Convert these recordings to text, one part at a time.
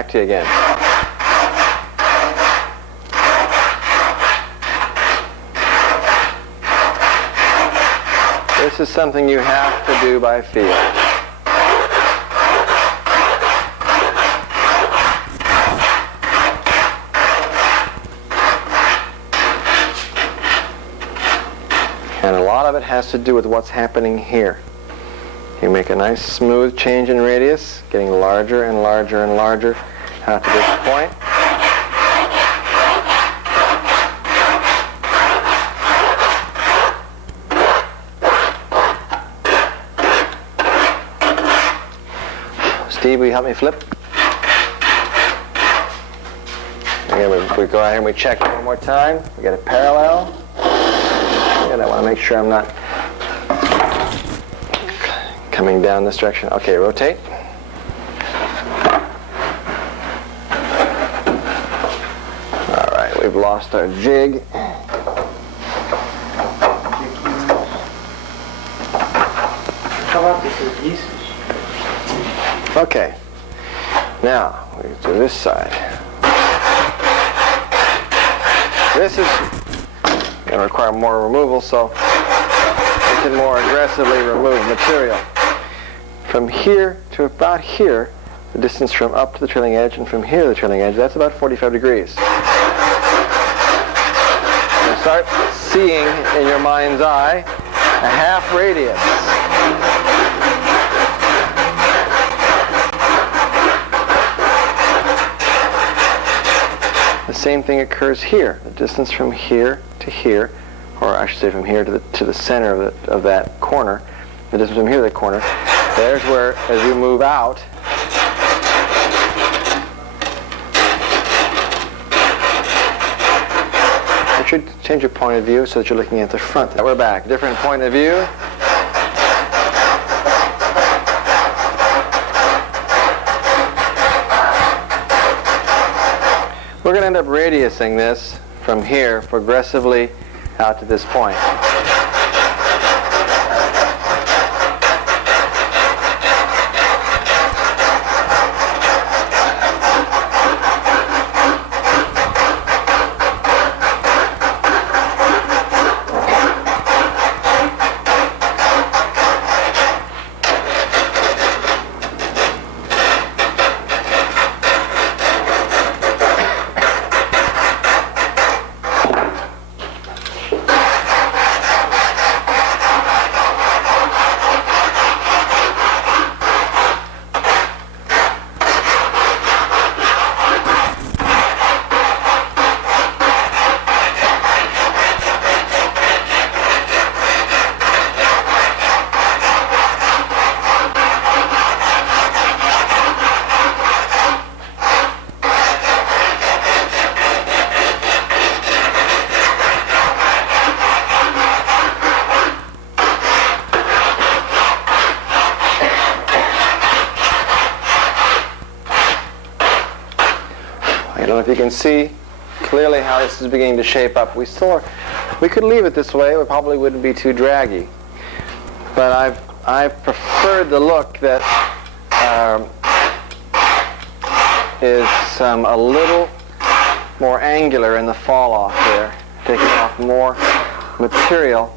back to you again. This is something you have to do by feel. And a lot of it has to do with what's happening here. You make a nice smooth change in radius, getting larger and larger and larger out to this point. Steve, will you help me flip? Again, we go out here and we check one more time. We get a parallel. And I want to make sure I'm not coming down this direction. Okay, rotate. All right, we've lost our jig. Okay, now we do this side. This is going to require more removal, so we can more aggressively remove material. From here to about here, the distance from up to the trailing edge, and from here to the trailing edge, that's about 45 degrees. You start seeing in your mind's eye a half radius. The same thing occurs here. The distance from here to here, or I should say from here to the center of that corner, the distance from here to the corner, there's where, as you move out, you should change your point of view so that you're looking at the front. Now we're back. Different point of view. We're going to end up radiusing this from here progressively out to this point. I don't know if you can see clearly how this is beginning to shape up. We could leave it this way. It probably wouldn't be too draggy. But I've preferred the look that is a little more angular in the fall off there, taking off more material,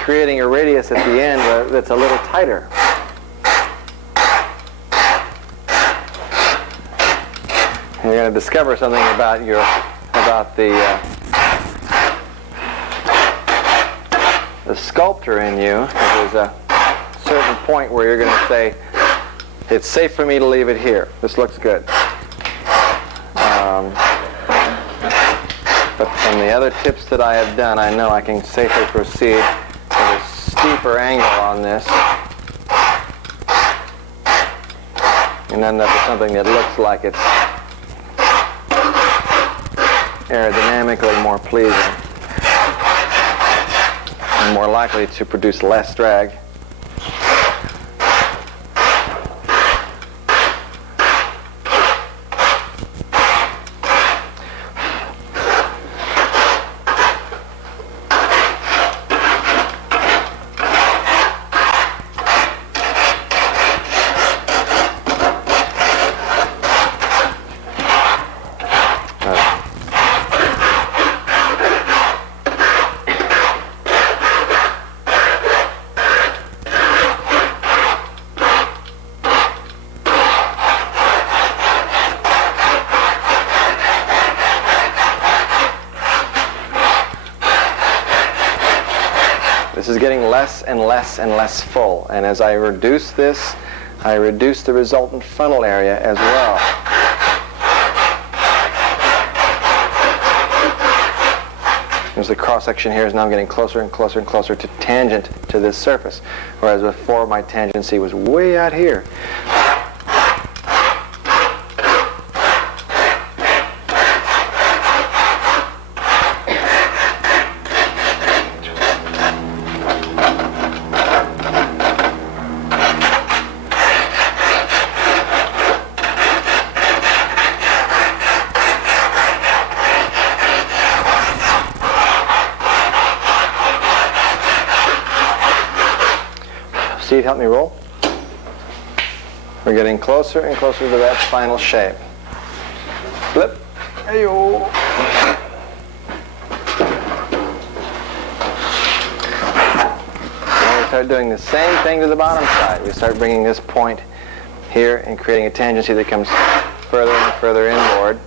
creating a radius at the end that's a little tighter. And you're going to discover something about the sculptor in you. There's a certain point where you're going to say, it's safe for me to leave it here. This looks good. But from the other tips that I have done, I know I can safely proceed with a steeper angle on this and end up with something that looks like it's aerodynamically more pleasing and more likely to produce less drag. less and less and less full. And as I reduce this, I reduce the resultant frontal area as well. As the cross-section here is now getting closer and closer and closer to tangent to this surface, whereas before my tangency was way out here. Steve, help me roll. We're getting closer and closer to that final shape. Flip. Hey-yo. Now we start doing the same thing to the bottom side. We start bringing this point here and creating a tangency that comes further and further inboard.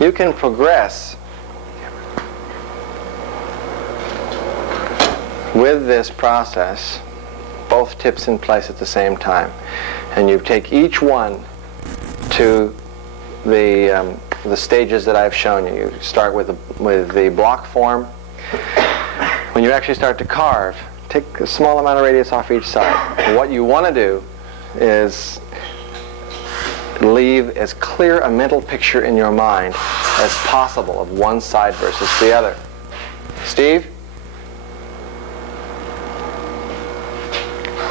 You can progress with this process, both tips in place at the same time, and you take each one to the stages that I've shown you. You start with the block form. When you actually start to carve, take a small amount of radius off each side. What you want to do is leave as clear a mental picture in your mind as possible of one side versus the other. Steve?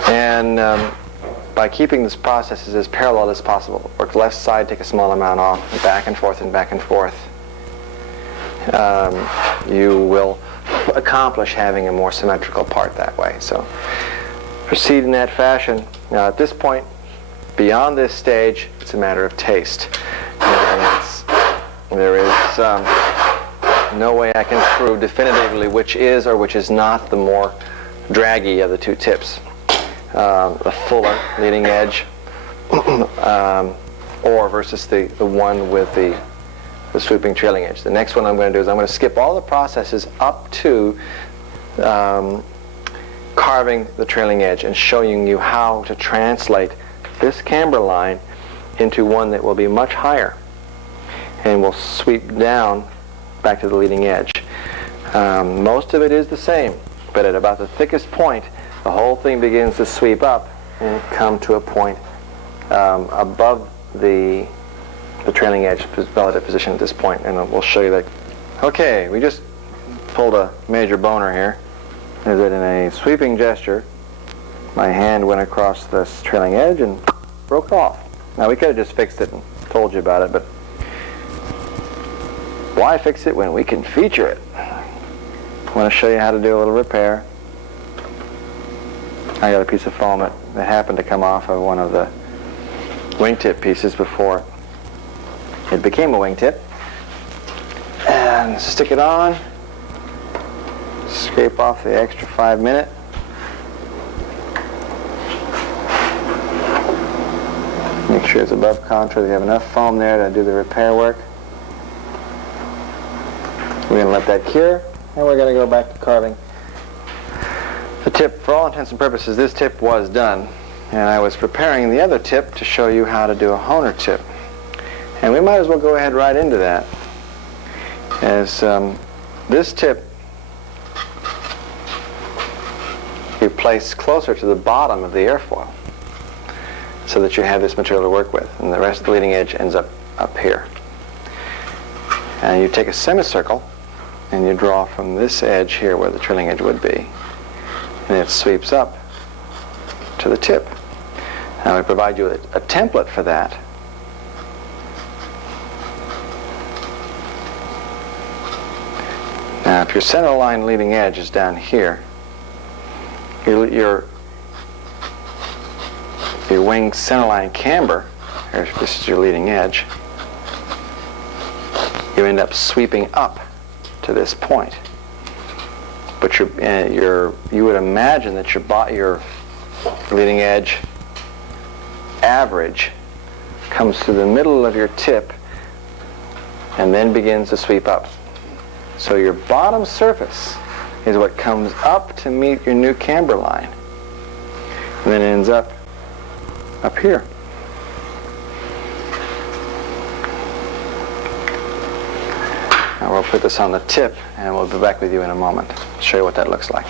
And by keeping this process as parallel as possible, work left side, take a small amount off, and back and forth and back and forth, you will accomplish having a more symmetrical part that way. So proceed in that fashion. Now at this point, beyond this stage, it's a matter of taste. And there is no way I can prove definitively which is or which is not the more draggy of the two tips. The fuller leading edge or versus the one with the swooping trailing edge. The next one I'm going to do is I'm going to skip all the processes up to carving the trailing edge and showing you how to translate this camber line into one that will be much higher and will sweep down back to the leading edge. Most of it is the same, but at about the thickest point, the whole thing begins to sweep up and come to a point above the trailing edge relative position at this point, and we'll show you that. Okay, we just pulled a major boner here. Is that in a sweeping gesture, my hand went across this trailing edge and broke off. Now we could have just fixed it and told you about it, but why fix it when we can feature it? I want to show you how to do a little repair. I got a piece of foam that happened to come off of one of the wingtip pieces before it became a wingtip. And stick it on. Scrape off the extra 5 minute. Make sure it's above contour. You have enough foam there to do the repair work. We're going to let that cure, and we're going to go back to carving the tip. For all intents and purposes, this tip was done, and I was preparing the other tip to show you how to do a honer tip. And we might as well go ahead right into that, as this tip you place closer to the bottom of the airfoil so that you have this material to work with, and the rest of the leading edge ends up here. And you take a semicircle and you draw from this edge here where the trailing edge would be, and it sweeps up to the tip. Now we provide you with a template for that. Now if your center line leading edge is down here, your wing centerline camber, this is your leading edge, you end up sweeping up to this point. But you would imagine that your leading edge average comes through the middle of your tip and then begins to sweep up. So your bottom surface is what comes up to meet your new camber line, and then ends up here. Now we'll put this on the tip, and we'll be back with you in a moment. I'll show you what that looks like.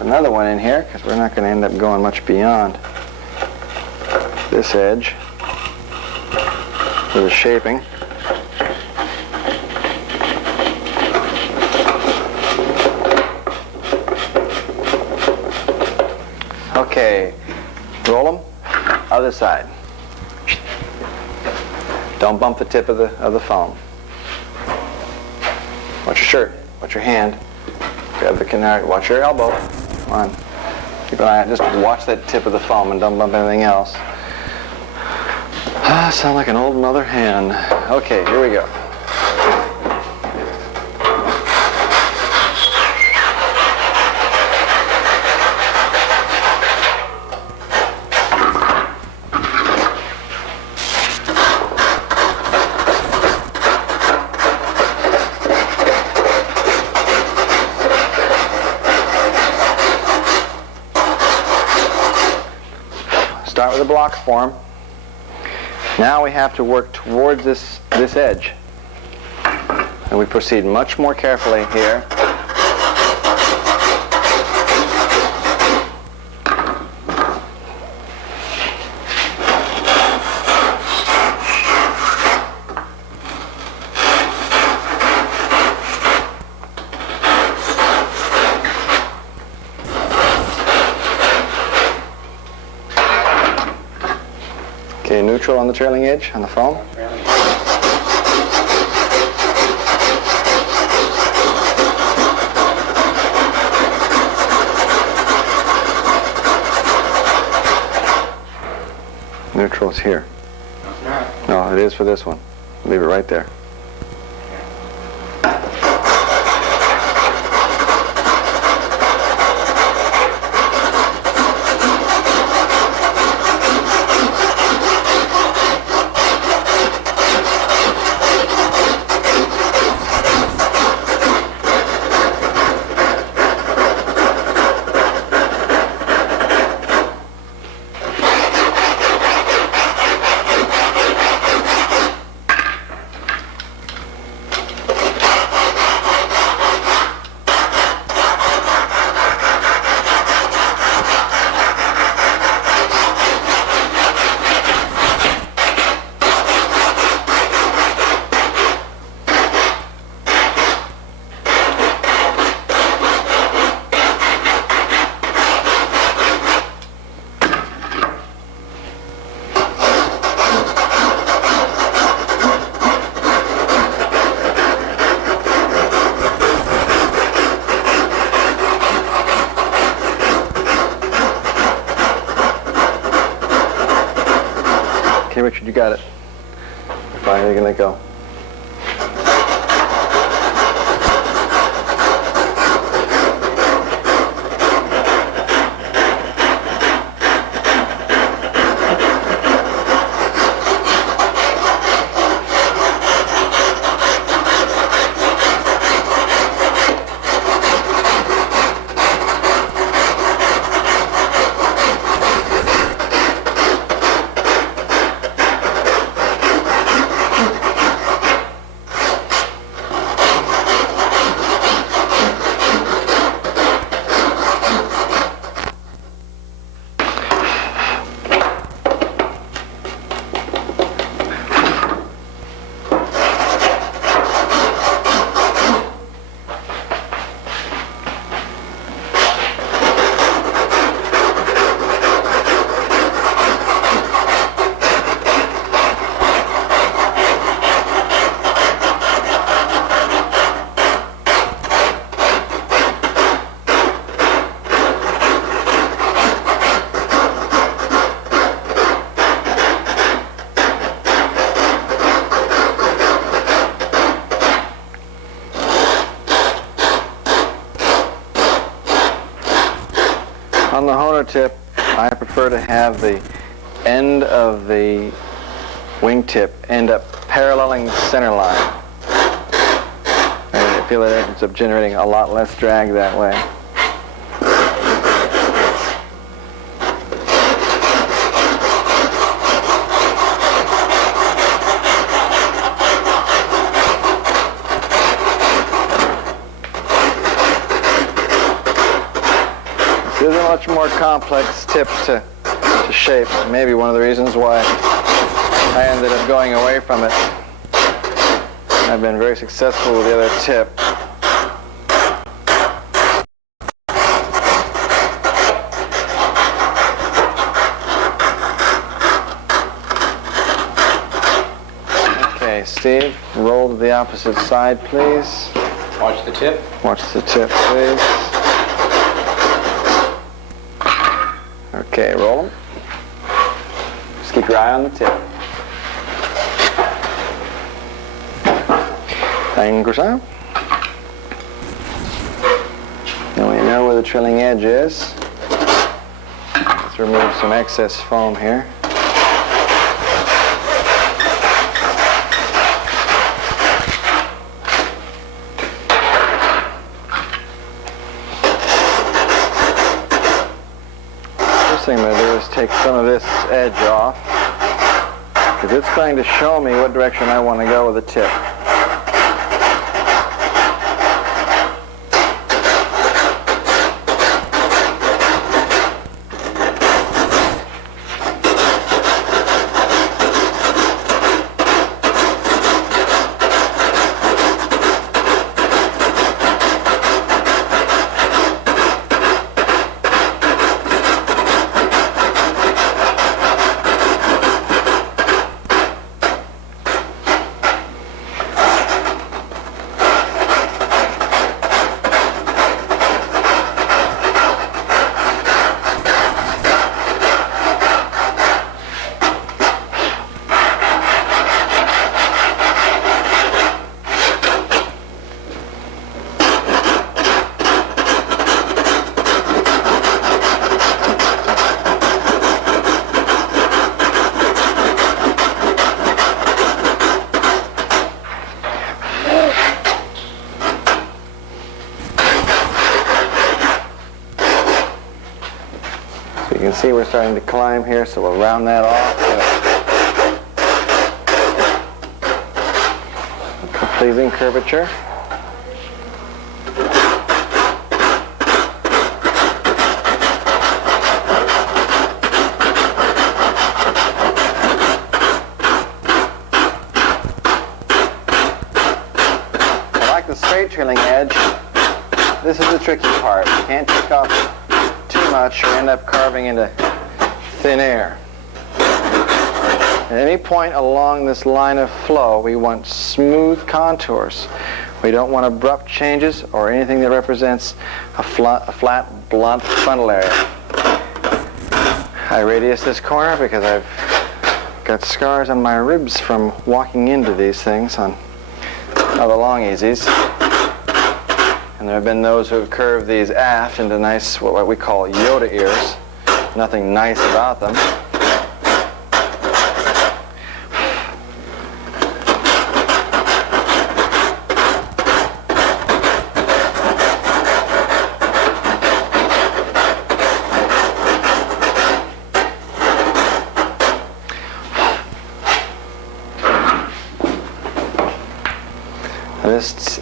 Another one in here, because we're not going to end up going much beyond this edge for the shaping. Okay, roll them. Other side. Don't bump the tip of the foam. Watch your shirt. Watch your hand. Grab the canard. Watch your elbow. Come on. Keep an eye out. Just watch that tip of the foam and don't bump anything else. Sound like an old mother hen. Okay, here we go. Start with a block form. Now we have to work towards this edge. And we proceed much more carefully here. Okay, neutral on the trailing edge, on the foam. Neutral is here. No, it is for this one. Leave it right there. Okay, Richard, you got it. Finally gonna go. On the honer tip, I prefer to have the end of the wingtip end up paralleling the center line. I feel that it ends up generating a lot less drag that way. This is a much more complex tip to shape. Maybe one of the reasons why I ended up going away from it. I've been very successful with the other tip. Okay, Steve, roll to the opposite side, please. Watch the tip. Watch the tip, please. Okay, roll them. Just keep your eye on the tip. Fingers out. Now we know where the trilling edge is. Let's remove some excess foam here. First thing I'm going to do is take some of this edge off, because it's going to show me what direction I want to go with the tip. You can see we're starting to climb here, so we'll round that off. A pleasing curvature. I like the straight trilling edge. This is the tricky part. You can't take off too much or end up carving into thin air. At any point along this line of flow, we want smooth contours. We don't want abrupt changes or anything that represents a flat, blunt frontal area. I radius this corner because I've got scars on my ribs from walking into these things on other long easies. And there have been those who have curved these aft into nice, what we call Yoda ears. Nothing nice about them.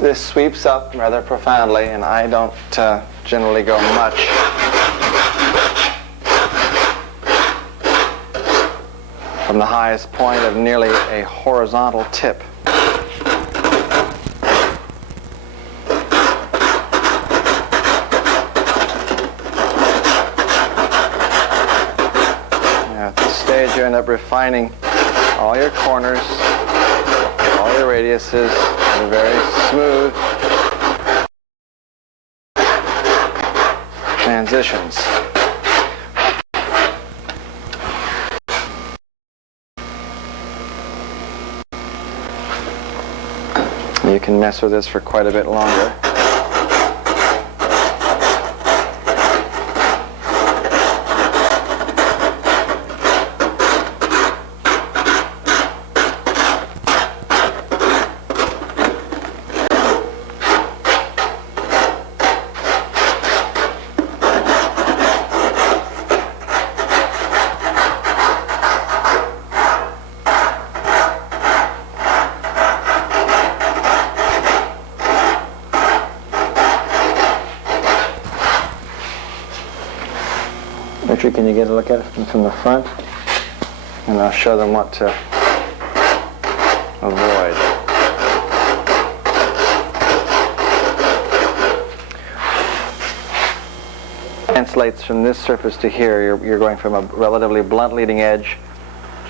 This sweeps up rather profoundly, and I don't generally go much. From the highest point of nearly a horizontal tip. Now at this stage you end up refining all your corners, all your radiuses, and very smooth transitions. You can mess with this for quite a bit longer. Richard, can you get a look at it from the front? And I'll show them what to avoid. Translates from this surface to here. You're going from a relatively blunt leading edge,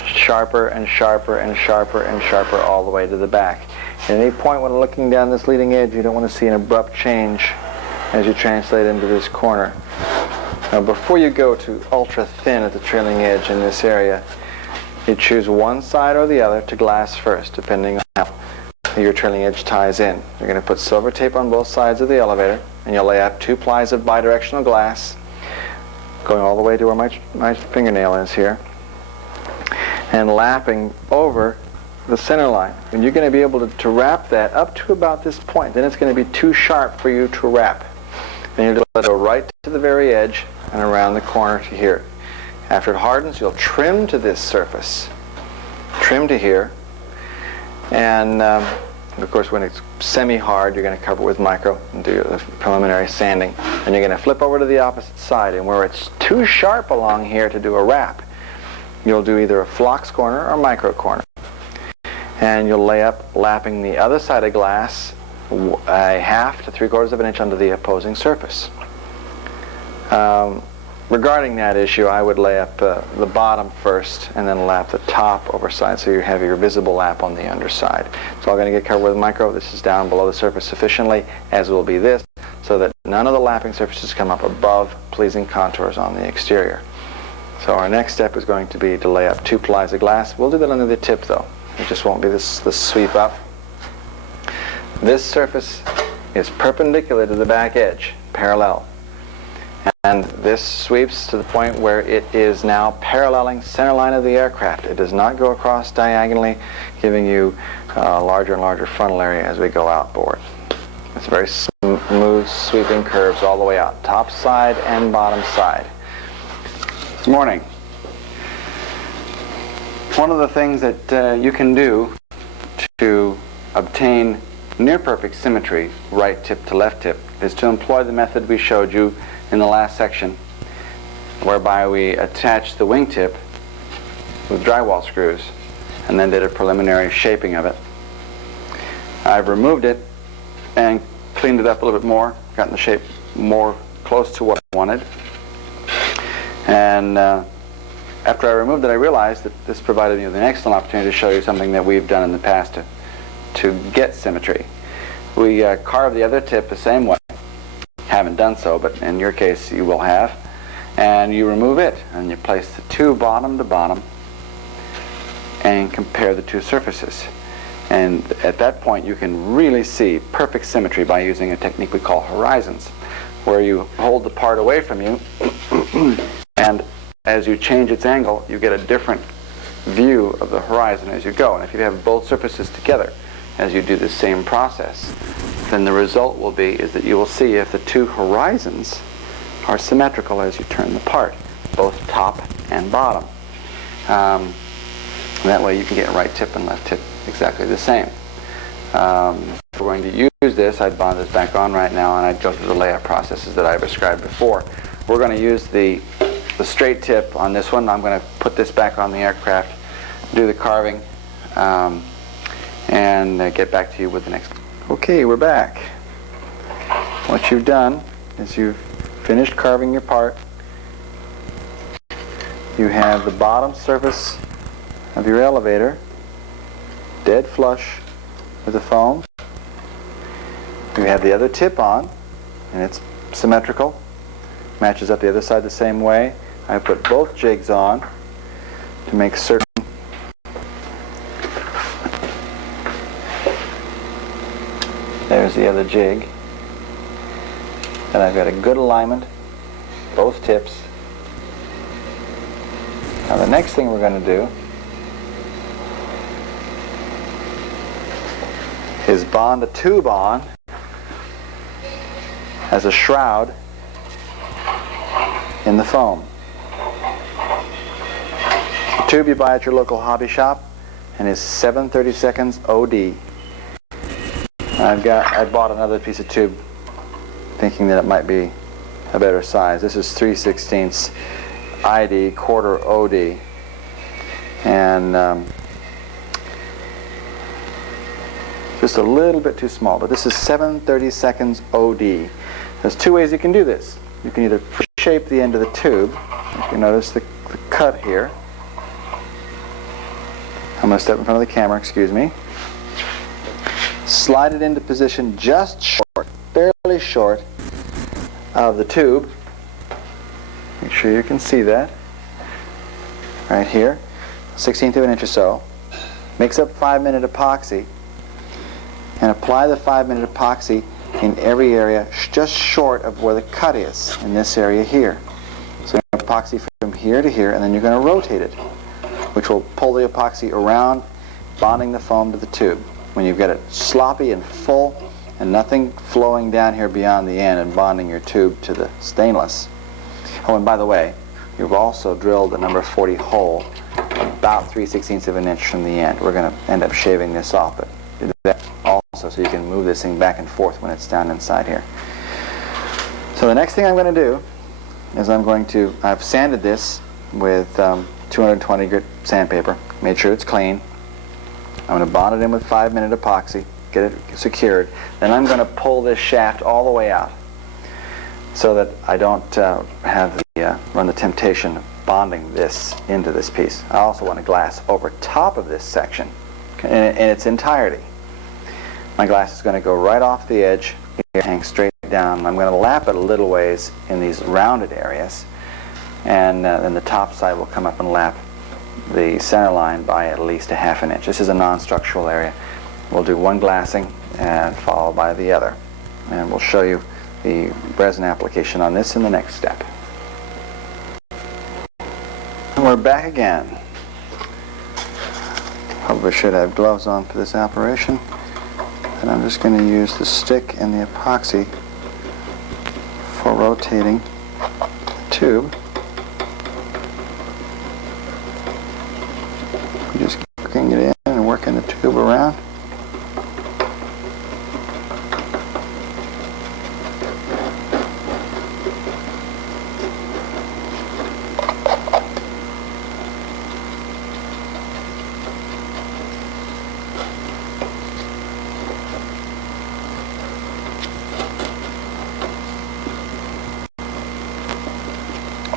sharper and sharper and sharper and sharper all the way to the back. At any point when looking down this leading edge, you don't want to see an abrupt change as you translate into this corner. Now, before you go to ultra thin at the trailing edge in this area, you choose one side or the other to glass first, depending on how your trailing edge ties in. You're going to put silver tape on both sides of the elevator, and you'll lay out 2 plies of bidirectional glass, going all the way to where my fingernail is here, and lapping over the center line. And you're going to be able to wrap that up to about this point. Then it's going to be too sharp for you to wrap. Then you're going to let it go right to the very edge and around the corner to here. After it hardens, you'll trim to this surface. Trim to here. And of course, when it's semi-hard, you're going to cover it with micro and do the preliminary sanding. And you're going to flip over to the opposite side. And where it's too sharp along here to do a wrap, you'll do either a flux corner or micro corner. And you'll lay up, lapping the other side of glass a 1/2 to 3/4 of an inch under the opposing surface. Regarding that issue, I would lay up the bottom first and then lap the top overside so you have your visible lap on the underside. It's all going to get covered with micro. This is down below the surface sufficiently, as will be this, so that none of the lapping surfaces come up above pleasing contours on the exterior. So our next step is going to be to lay up 2 plies of glass. We'll do that under the tip though. It just won't be this sweep up. This surface is perpendicular to the back edge, parallel. And this sweeps to the point where it is now paralleling center line of the aircraft. It does not go across diagonally, giving you larger and larger frontal area as we go outboard. It's very smooth sweeping curves all the way out, top side and bottom side. Good morning. One of the things that you can do to obtain near perfect symmetry, right tip to left tip, is to employ the method we showed you in the last section, whereby we attached the wingtip with drywall screws and then did a preliminary shaping of it. I've removed it and cleaned it up a little bit more, gotten the shape more close to what I wanted. And after I removed it, I realized that this provided me with an excellent opportunity to show you something that we've done in the past to get symmetry. We carved the other tip the same way. Haven't done so, but in your case you will have. And you remove it, and you place the 2 bottom to bottom and compare the 2 surfaces. And at that point you can really see perfect symmetry by using a technique we call horizons, where you hold the part away from you and as you change its angle, you get a different view of the horizon as you go. And if you have both surfaces together as you do the same process, then the result will be is that you will see if the 2 horizons are symmetrical as you turn the part, both top and bottom. That way you can get right tip and left tip exactly the same. If we're going to use this, I'd bond this back on right now and I'd go through the layout processes that I've described before. We're going to use the straight tip on this one. I'm going to put this back on the aircraft, do the carving, and get back to you with the next. Okay, we're back. What you've done is you've finished carving your part. You have the bottom surface of your elevator dead flush with the foam. You have the other tip on, and it's symmetrical. Matches up the other side the same way. I put both jigs on to make certain there's the other jig. And I've got a good alignment, both tips. Now the next thing we're going to do is bond a tube on as a shroud in the foam. The tube you buy at your local hobby shop and is 7/32 OD. I bought another piece of tube thinking that it might be a better size. This is 3/16 ID, quarter OD, and just a little bit too small, but this is 7/32 OD. There's two ways you can do this. You can either shape the end of the tube. You can notice the cut here. I'm going to step in front of the camera, excuse me. Slide it into position just short, barely short of the tube. Make sure you can see that. Right here, 1/16 of an inch or so. Mix up 5-minute epoxy and apply the 5-minute epoxy in every area just short of where the cut is, in this area here. So you're going to epoxy from here to here, and then you're going to rotate it, which will pull the epoxy around, bonding the foam to the tube. When you've got it sloppy and full and nothing flowing down here beyond the end and bonding your tube to the stainless. Oh, and by the way, you've also drilled the number 40 hole about 3/16 of an inch from the end. We're going to end up shaving this off, but do that also so you can move this thing back and forth when it's down inside here. So the next thing I'm going to do is I've sanded this with 220 grit sandpaper, made sure it's clean. I'm going to bond it in with 5-minute epoxy, get it secured. Then I'm going to pull this shaft all the way out so that I don't run the temptation of bonding this into this piece. I also want a glass over top of this section in its entirety. My glass is going to go right off the edge, hang straight down. I'm going to lap it a little ways in these rounded areas, and then the top side will come up and lap the center line by at least 1/2 inch. This is a non-structural area. We'll do one glassing and followed by the other. And we'll show you the resin application on this in the next step. And we're back again. Probably should have gloves on for this operation. And I'm just going to use the stick and the epoxy for rotating the tube. Just working it in and working the tube around.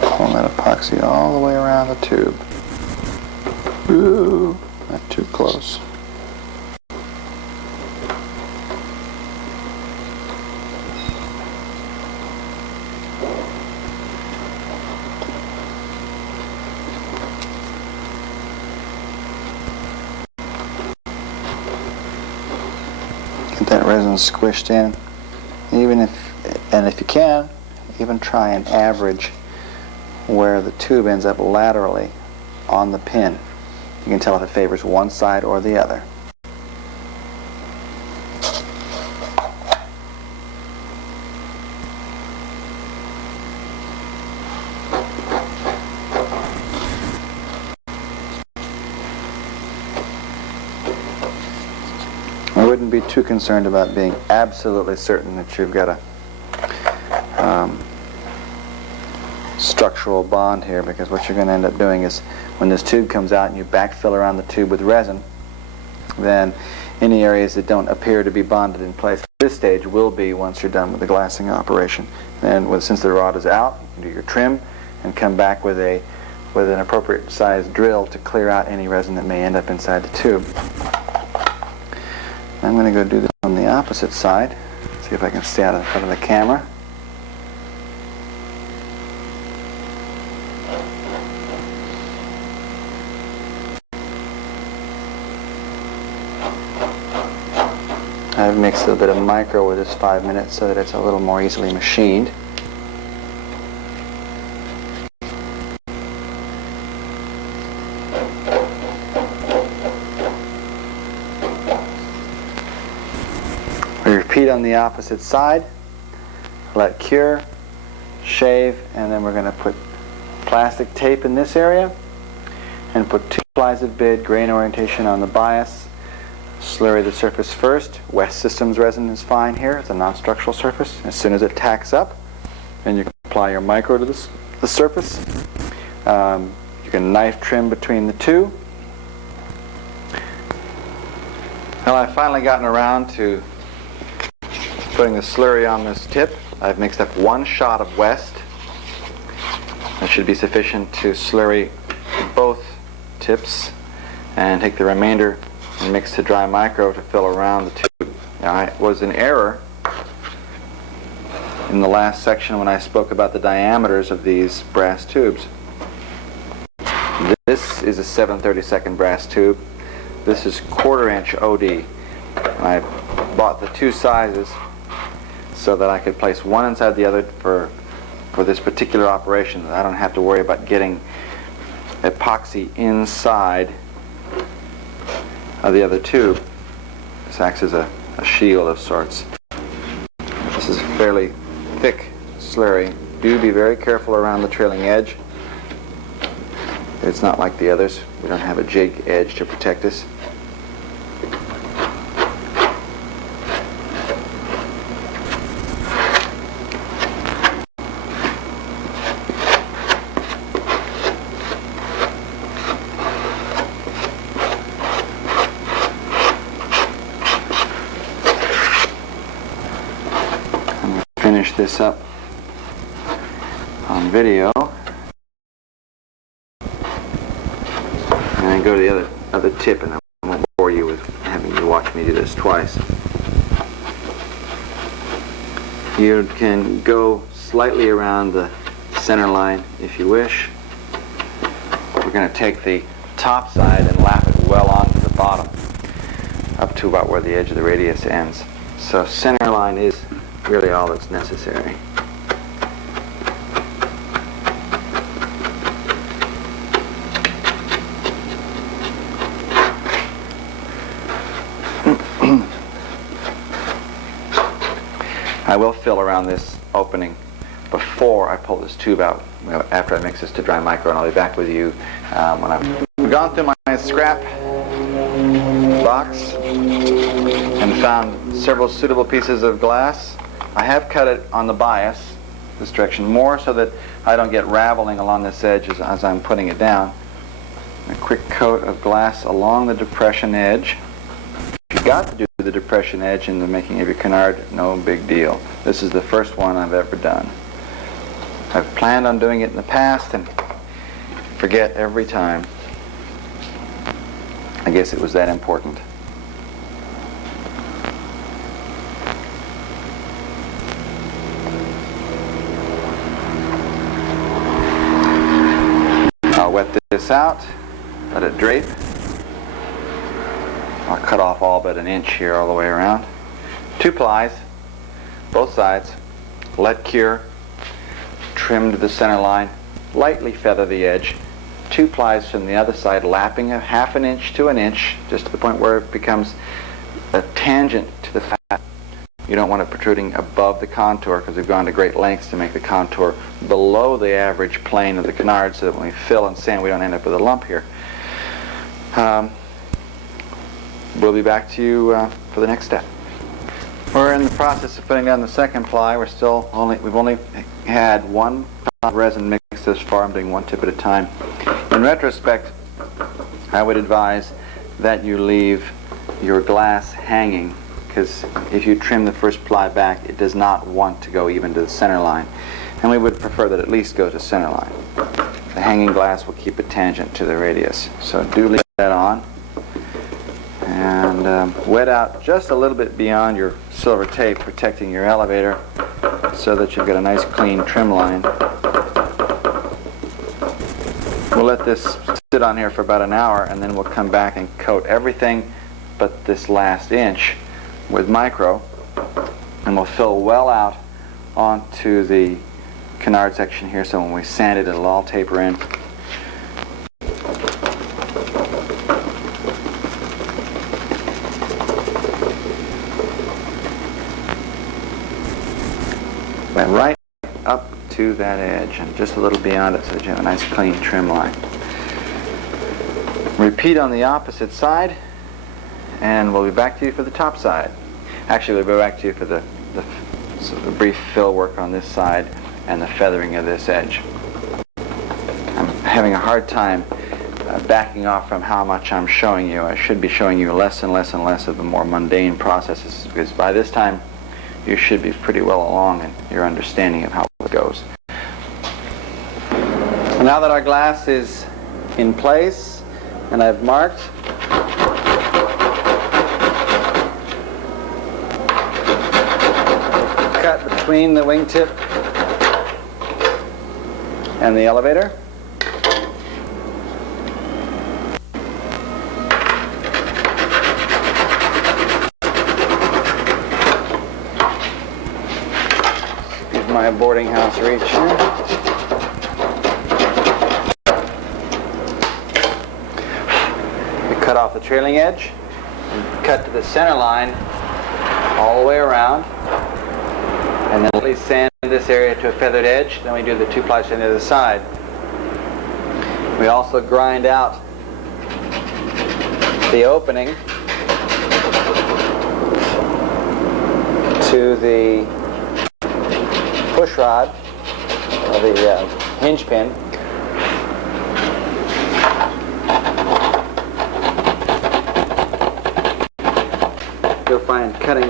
Pulling that epoxy all the way around the tube. Ooh, not too close. Get that resin squished in. If you can, even try and average where the tube ends up laterally on the pin. You can tell if it favors one side or the other. I wouldn't be too concerned about being absolutely certain that you've got a structural bond here, because what you're going to end up doing is when this tube comes out and you backfill around the tube with resin, then any areas that don't appear to be bonded in place at this stage will be once you're done with the glassing operation. Then since the rod is out, you can do your trim and come back with an appropriate size drill to clear out any resin that may end up inside the tube. I'm going to go do this on the opposite side. See if I can stay out in front of the camera. I've mixed a little bit of micro with this 5 minutes so that it's a little more easily machined. We repeat on the opposite side, let cure, shave, and then we're going to put plastic tape in this area and put 2 plies of bid, grain orientation on the bias. Slurry the surface first. West Systems resin is fine here. It's a non-structural surface. As soon as it tacks up, then you can apply your micro to the surface. You can knife trim between the two. Well, I've finally gotten around to putting the slurry on this tip. I've mixed up 1 shot of West. That should be sufficient to slurry both tips, and take the remainder and mix to dry micro to fill around the tube. Now, I was in error in the last section when I spoke about the diameters of these brass tubes. This is a 7/32 brass tube. This is 1/4 inch OD. I bought the 2 sizes so that I could place one inside the other for this particular operation. I don't have to worry about getting epoxy inside of the other tube. This acts as a shield of sorts. This is a fairly thick slurry. Do be very careful around the trailing edge. It's not like the others. We don't have a jig edge to protect us. Finish this up on video and then go to the other tip, and I won't bore you with having to watch me do this twice. You can go slightly around the center line if you wish. We're going to take the top side and lap it well onto the bottom up to about where the edge of the radius ends. So center line is really all that's necessary. I will fill around this opening before I pull this tube out, after I mix this to dry micro, and I'll be back with you when I've gone through my scrap box and found several suitable pieces of glass. I have cut it on the bias, this direction, more so that I don't get raveling along this edge as I'm putting it down. A quick coat of glass along the depression edge. If you got to do the depression edge in the making of your Canard, no big deal. This is the first one I've ever done. I've planned on doing it in the past and forget every time. I guess it was that important. I'll wet this out, let it drape. I'll cut off all but an inch here all the way around. 2 plies, both sides, let cure, trim to the center line, lightly feather the edge. 2 plies from the other side, lapping a 1/2 inch to an inch, just to the point where it becomes a tangent to the fat. You don't want it protruding above the contour, because we've gone to great lengths to make the contour below the average plane of the Canard, so that when we fill and sand we don't end up with a lump here. We'll be back to you for the next step. We're in the process of putting down the second ply. We've only had 1 pound of resin mix this far. I'm doing 1 tip at a time. In retrospect, I would advise that you leave your glass hanging, because if you trim the first ply back, it does not want to go even to the center line, and we would prefer that it at least go to center line. The hanging glass will keep it tangent to the radius, so do leave that on, and wet out just a little bit beyond your silver tape, protecting your elevator, so that you've got a nice clean trim line. We'll let this sit on here for about an hour, and then we'll come back and coat everything but this last inch with micro, and we'll fill well out onto the Canard section here, so when we sand it, it'll all taper in. And right up to that edge, and just a little beyond it, so that you have a nice clean trim line. Repeat on the opposite side, and we'll be back to you for the top side. Actually, we'll be back to you for the brief fill work on this side and the feathering of this edge. I'm having a hard time backing off from how much I'm showing you. I should be showing you less and less and less of the more mundane processes, because by this time you should be pretty well along in your understanding of how it goes. Now that our glass is in place and I've marked, cut between the wingtip and the elevator. Use my boarding house reach here. Cut off the trailing edge and cut to the center line all the way around, and then lightly sand this area to a feathered edge. Then we do the 2-ply sand to the other side. We also grind out the opening to the push rod, or the hinge pin. You'll find cutting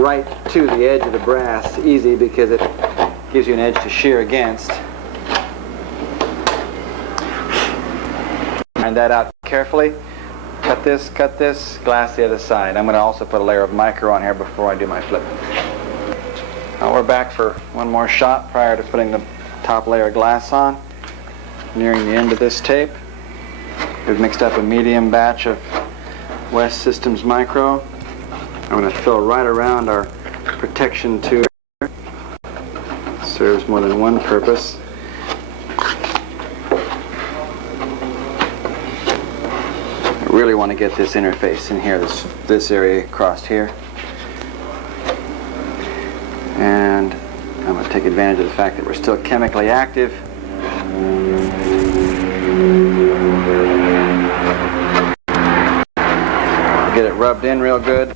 right to the edge of the brass easy because it gives you an edge to shear against. Grind that out carefully. Cut this, glass the other side. I'm going to also put a layer of micro on here before I do my flip. Now we're back for one more shot prior to putting the top layer of glass on. Nearing the end of this tape. We've mixed up a medium batch of West Systems micro. I'm going to fill right around our protection tube. Serves more than one purpose. I really want to get this interface in here, this area crossed here. And I'm going to take advantage of the fact that we're still chemically active. Get it rubbed in real good.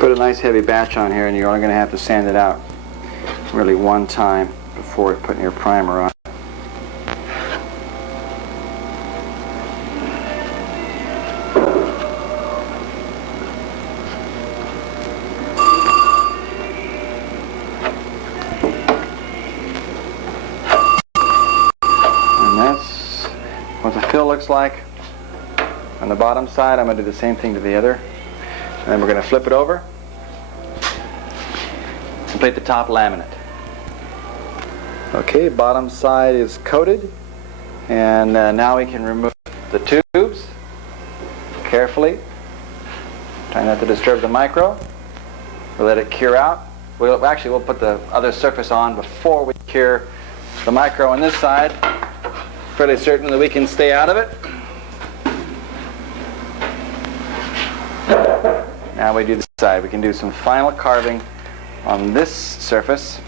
Put a nice heavy batch on here, and you're only going to have to sand it out really one time before putting your primer on. And that's what the fill looks like. On the bottom side, I'm going to do the same thing to the other. And then we're going to flip it over, complete the top laminate. Okay, bottom side is coated, and now we can remove the tubes carefully. Try not to disturb the micro. We'll let it cure out. We'll put the other surface on before we cure the micro on this side. Fairly certain that we can stay out of it. Now we do this side. We can do some final carving on this surface,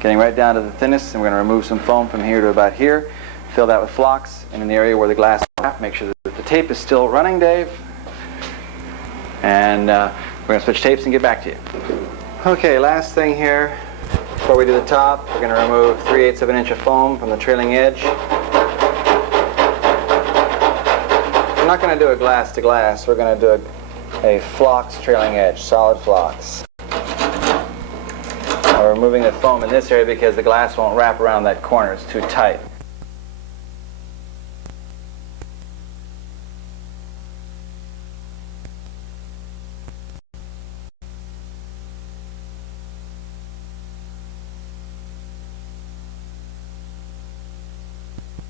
getting right down to the thinnest, and we're going to remove some foam from here to about here, fill that with flocks, and in the area where the glass is, make sure that the tape is still running, Dave, and we're going to switch tapes and get back to you. Okay, last thing here, before we do the top, we're going to remove 3/8 of an inch of foam from the trailing edge. We're not going to do a glass to glass, we're going to do a flocks trailing edge, solid flocks. We're removing the foam in this area because the glass won't wrap around that corner, it's too tight.